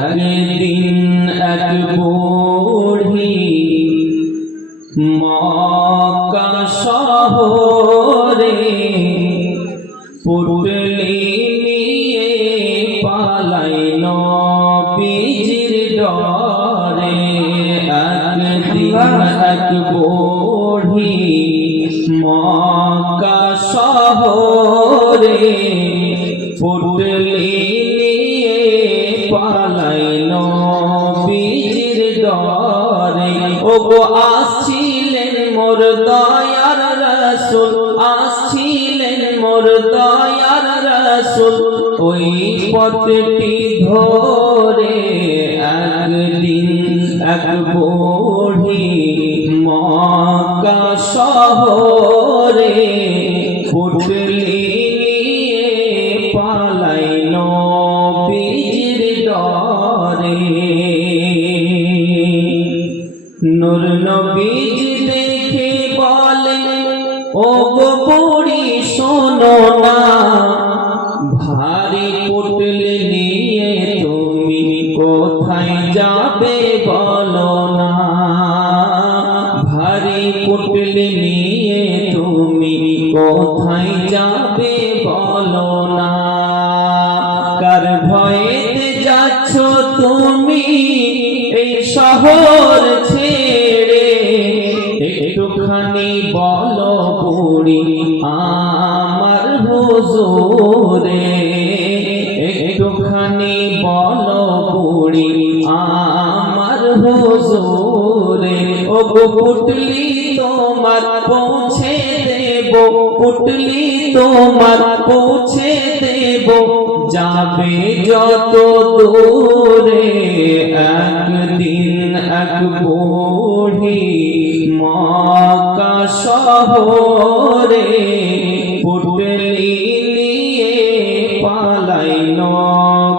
একদিন এক বুড়ি মক্কা শহরে পুটলি নিয়ে পালাইল বীজির ডরে একদিন এক বুড়ি মক্কা শহরে পুটলি ডরে ও গো আসছিলেন মোর দয়ার রসুল, আসছিলেন মোর দয়ার রসুল। ওই পথটি ধরে একদিন এক বড়ি মক্কা শহরে ফুটলি নিয়ে নূর নবীজ দেখে বলে ও গো বুড়ি, শোনো না। ভারী পুটল নিয়ে তুমি কোথায় যাবে বলো না। ভারী পুটল নিয়ে তুমি কোথায় যাবে বলো না। কার ভয়েতে যাচ্ছ তুমি? এই শহর হুজুরে, একটুখানি বলো বুড়ি আমার হুজুরে, ও গো পুটলি তোমার পৌঁছে দেব, পুটলি তোমার পৌঁছে দেব, যাবে যত দূরে, একদিন এক বুড়ি মক্কা শহরে, পুটলি পালাইল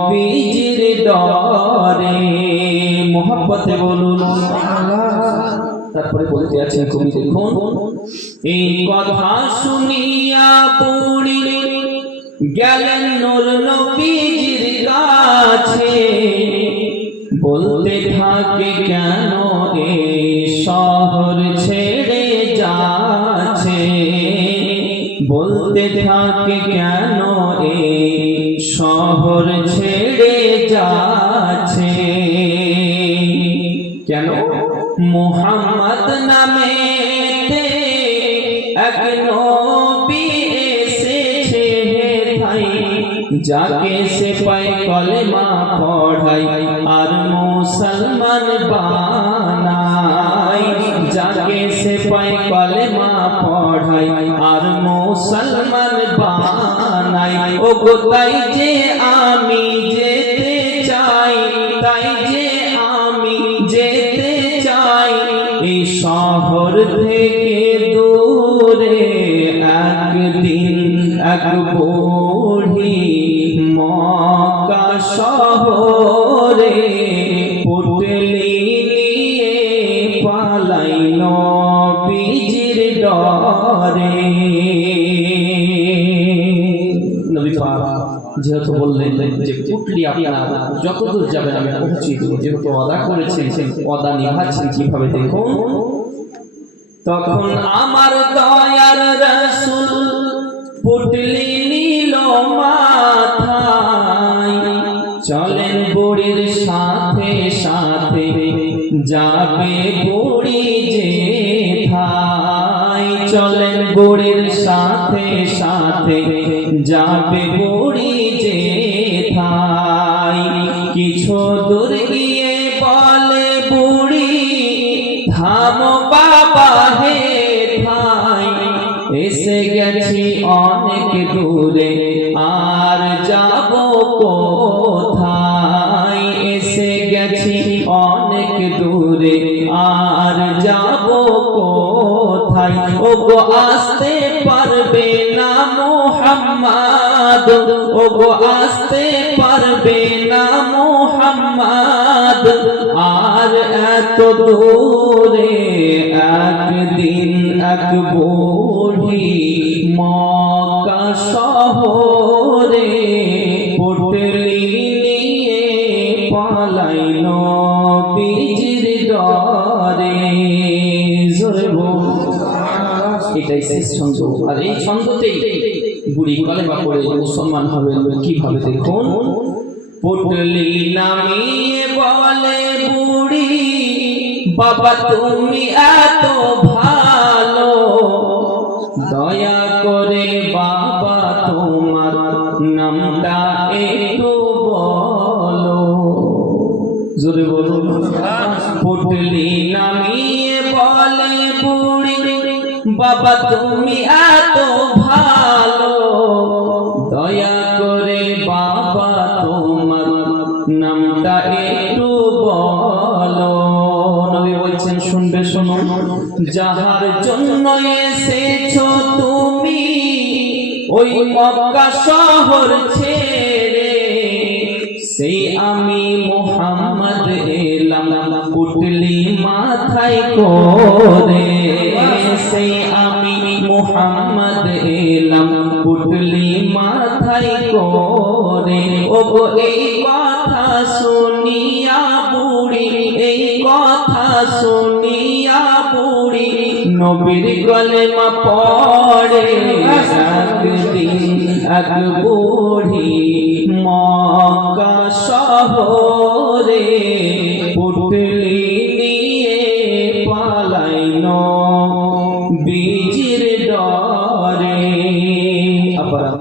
বীজির ডরে মোহাব্বতে বলুন, তারপরে বলতে আছেন কবি দেখুন। এই কথা শুনিয়া বুড়ি গেলেন নূর নবীজির কাছে। বলতে থাকে, কেন এই শহর ছেড়ে যাচ্ছে? বলতে থাকে কেন এই শহর ছেড়ে যাচ্ছে? কেন? মোহাম্মদ নামে যাকে সে পাই কলেমা পড়াই আর মুসলমান বানাই যাকে সে পাই কলেমা পড়াই আর মুসলমান বানাই ও গো, তাই যে আমি যেতে চাই, তাই যে আমি যেতে চাই, এই শহর থেকে দূরে একদিন এক বুড়ি মক্কা শহরে পুটলি নিয়ে পালাইল বীজির ডরে। যেহেতু বললেন যে পুটলি আপনার যতদূর যাবেন আমি পৌঁছে দেবো। যেহেতু অদা করেছেন অদা নিভাচ্ছেন কীভাবে দেখুন। তখন আমার দয়ার রসুল পুটলি নীল মাথায়। চলেন বুড়ির সাথে সাথে যাবে বুড়ি যে থাই চলেন বুড়ির সাথে সাথে যাবে বুড়ি যে থাই কিছু দূর গিয়ে বলে, বুড়ি, থামো বাবা হে ঠাই এসে গেছি অনেক দূরে, আর যাব কোথায়? এসে গেছি অনেক দূরে, আর যাব কোথায় ও গো আসতে পারবে না মোহাম্মদ ও গো আসতে পারবে না মোহাম্মদ আর এত দূরে একদিন এক বুড়ি মক্কা শহরে পুটলি নিয়ে পালাইল বীজির ডরে। এটাই ছন্দ। আর এই ছন্দতেই বুড়ি কলেমা করে মুসলমান হবেন কীভাবে দেখুন? পুটলি নামিয়ে বলে বুড়ি, বাবা, তুমি এত ভালো। দয়া করে বাবা, তোমার নামটা একটু বলো। জোরে বলুন। পুটলি নামিয়ে বলে বুড়ি বাবা, তুমি এত ভালো। দয়া করে বাবা, তোমার নামটা একটু বলো। নবী বলছেন, শুনবে শোনো, যাহার জন্য এসেছ তুমি, ওই মক্কা শহর ছেড়ে সেই আমি মোহাম্মদ এলাম, পুটলি মাথায় করে। সেই আমি মোহাম্মদ এলাম, পুটলি মাথায় করে। ও এই কথা শুনিয়া বুড়ি, এই কথা শুনিয়া বুড়ি, নবীর গলেমা পড়ে। একদিন এক বুড়ি মক্কা শহরে পুটলি